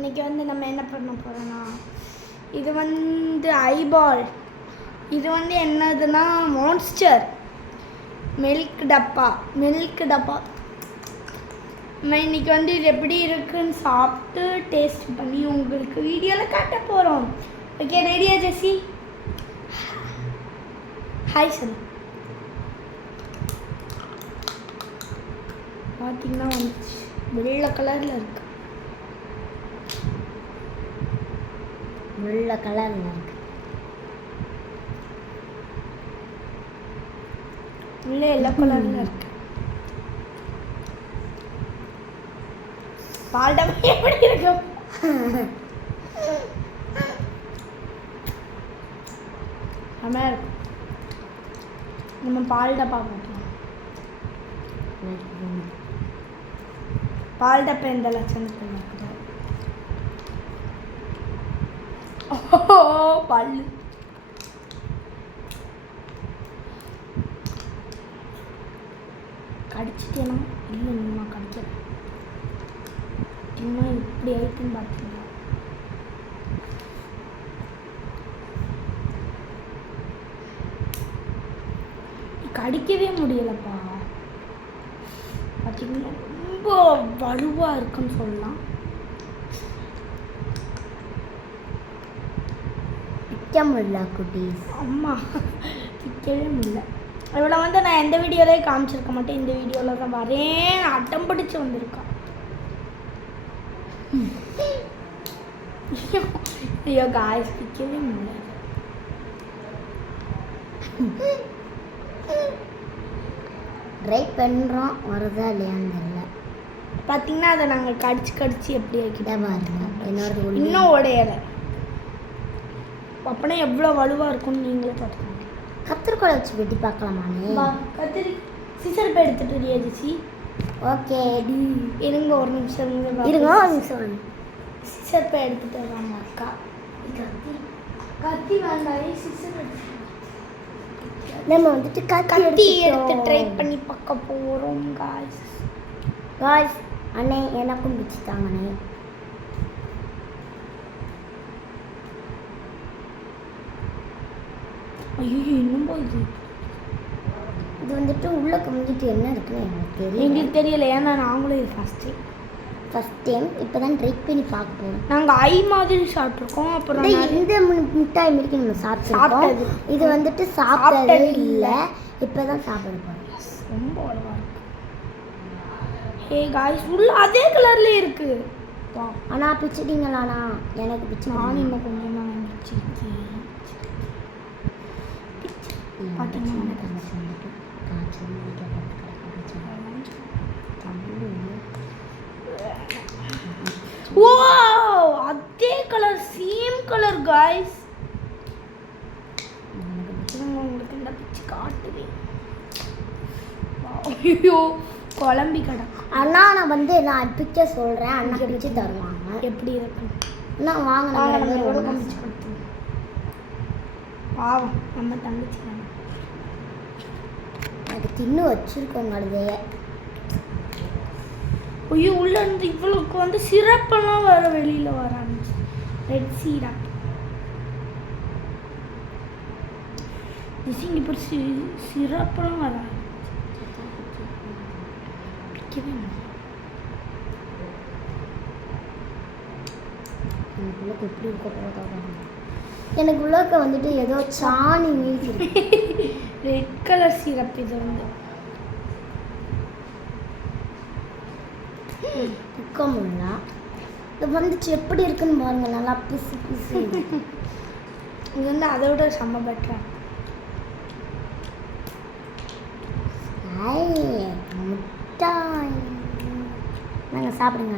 இன்றைக்கி வந்து நம்ம என்ன பண்ண போகிறோன்னா, இது வந்து ஐபால், இது வந்து என்னதுன்னா மான்ஸ்டர் மில்க் டப்பா. நம்ம இன்றைக்கி வந்து இது எப்படி இருக்குன்னு சாப்பிட்டு டேஸ்ட் பண்ணி உங்களுக்கு வீடியோவில் காட்ட போகிறோம். ஓகே, ரெடியா ஜெஸ்ஸி? ஹாய் சொல்லு. பார்த்தீங்கன்னா வந்துச்சு, வெள்ளை கலரில் இருக்கு. வெள்ளை கலரில் இருக்கு. உள்ளே எல்லோ கலரில் இருக்கு. பால் டப்பா எப்படி இருக்கும்? நல்லா இருக்கும். நம்ம பால் டப்பா போட்டோம். பால் டப்பா எந்த லட்சணத்தில் இருக்குது? பல்லு கடிச்சிட்டேனா? இல்லை, நான் கடிக்கல. இன்னும் இப்படி ஆயிட்டுன்னு பார்த்தீங்களா? கடிக்கவே முடியலப்பா. பார்த்தீங்கன்னா ரொம்ப வலுவாக இருக்குன்னு சொல்லலாம். பிக்க முடியல குட்டீஸ். அம்மா பிக்கவே முடியல. இவளை வந்து நான் எந்த வீடியோலையும் காமிச்சிருக்க மாட்டேன். இந்த வீடியோவில் தான் வரேன் அட்டம் பிடிச்சி வந்திருக்கா. ஐயோ காய்ஸ், பிக்கவே முடியல. ட்ரை பண்ணுறோம், வருதா இல்லையான்னு தெரியல. பார்த்தீங்கன்னா அதை நாங்கள் கடிச்சு எப்படி ஆக்கிட்டா பாருங்க. என்னோட இன்னும் உடையலை. அப்போனா எவ்வளோ வலுவாக இருக்கும்னு நீங்களே பார்த்துக்கோங்க. கத்திரிக்கோலை வச்சு வெட்டி பார்க்கலாமானே? சிசர் போய் எடுத்துட்டு ரியாஜிச்சி. ஓகே, இருங்க ஒரு நிமிஷம். சிசர் போய் எடுத்துட்டு வராங்க அக்கா. கத்தி வேண்டாம், சிசர் நம்ம வந்துட்டு கத்தி எடுத்து ட்ரை பண்ணி பார்க்க போகிறோம் காய்ஸ். அண்ணே எனக்கும் பிடிச்சிட்டாங்கண்ணே. ஐயோ, இன்னும் போகுது. இது வந்துட்டு உள்ளே குமிஞ்சிட்டு என்ன இருக்குன்னு எனக்கு தெரியும். எங்களுக்கு தெரியல, ஏன்னா நாங்களும் இது ஃபஸ்ட் டைம் இப்போ தான் ட்ரை பண்ணி பார்க்க போகிறோம். நாங்கள் ஐ மாதிரி சாப்பிட்ருக்கோம். அப்புறம் இந்த மிட்டாய் மாரி நம்ம சாப்பிட்டது. இது வந்துட்டு சாப்பிட்டது இல்லை, இப்போ தான் சாப்பிட போகிறோம். ரொம்ப அழகாக இருக்கு. ஹே காய்ஸ், உள்ள அதே கலர்லேயே இருக்குது. ஆனால் பிச்சுட்டீங்களாண்ணா? எனக்கு பிச்சு. நான் இன்னும் கொஞ்சமாக வந்துச்சு. ஓ, அதே கலர், சேம் கலர் காய்ஸ். உங்களுக்கு இந்த பிச்சு காட்டுவேன். ஐயோ, குழம்பி கடை. அண்ணா நான் வந்து நான் பிக்சர் சொல்கிறேன், அண்ணா பிடிச்சி தருவாங்க. எப்படி இருக்கு? நான் வாங்க காமிச்சு கொடுத்து. பாவம் நம்ம தங்கச்சி அது தின்னு வச்சுருக்கோங்க. அதுவே ஐயோ, உள்ள இருந்து இவளுக்கு வந்து சிரப்பெல்லாம் வர வெளியில் வர ஆரம்பிச்சு. ரெட் சீரப் இங்கே இப்போ சிரப்பெல்லாம் வர பிடிக்கவே எனக்கு எப்படி இருக்க போகிறதா? எனக்கு உள்ளக்க வந்துட்டு ஏதோ சாணி மீதி ரெட் கலர் சிரப். இது வந்து பிக்கமுல்லா. இது வந்துச்சு எப்படி இருக்குன்னு பாருங்க. நல்லா பிசு பிசு. இது வந்து அதோட செம்ம பெட்டராக. முட்டாய். நாங்கள் சாப்பிடுங்க.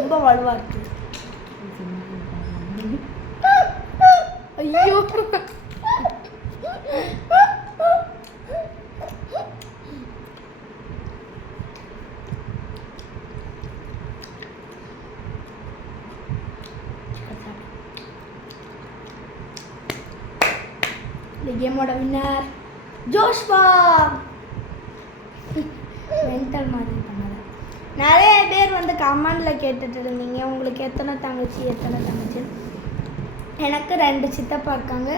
ரொம்ப வலுவாக இருக்கு. ஐயோ, இந்த கேமோட வின்னர் ஜோஷ்வா. மென்டல் மாதிரி பண்ணாத. நிறைய பேர் வந்து கமெண்டில் கேட்டுட்டு இருந்தீங்க உங்களுக்கு எத்தனை தங்கச்சி. எனக்கு 2 சித்தப்பா இருக்காங்க.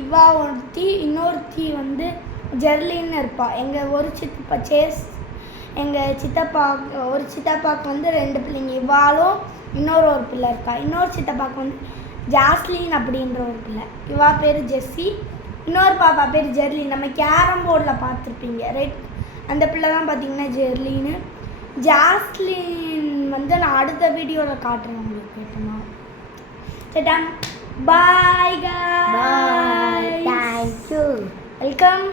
இவா ஒருத்தி, இன்னொருத்தி வந்து ஜெர்லின்னு இருப்பா. எங்கள் ஒரு சித்தப்பா எங்கள் சித்தப்பா ஒரு சித்தப்பாவுக்கு வந்து 2 பிள்ளைங்க, இவாளும் ஒரு பிள்ளை இருக்கா. இன்னொரு சித்தப்பாவுக்கு வந்து ஜாஸ்லின் அப்படின்ற ஒரு பிள்ளை, இவா பேர் ஜெஸ்ஸி, இன்னொரு பாப்பா பேர் ஜெர்லின். நம்ம கேரம் போர்டில் பார்த்துருப்பீங்க ரெட், அந்த பிள்ளை தான் பார்த்தீங்கன்னா ஜெர்லின்னு. ஜாஸ்லின் வந்து நான் அடுத்த வீடியோவில் காட்டுறேன் உங்களுக்கு கேட்டேன்னா. சரிடா, பாய் காய்ஸ், தேங்க்யூ, வெல்கம்.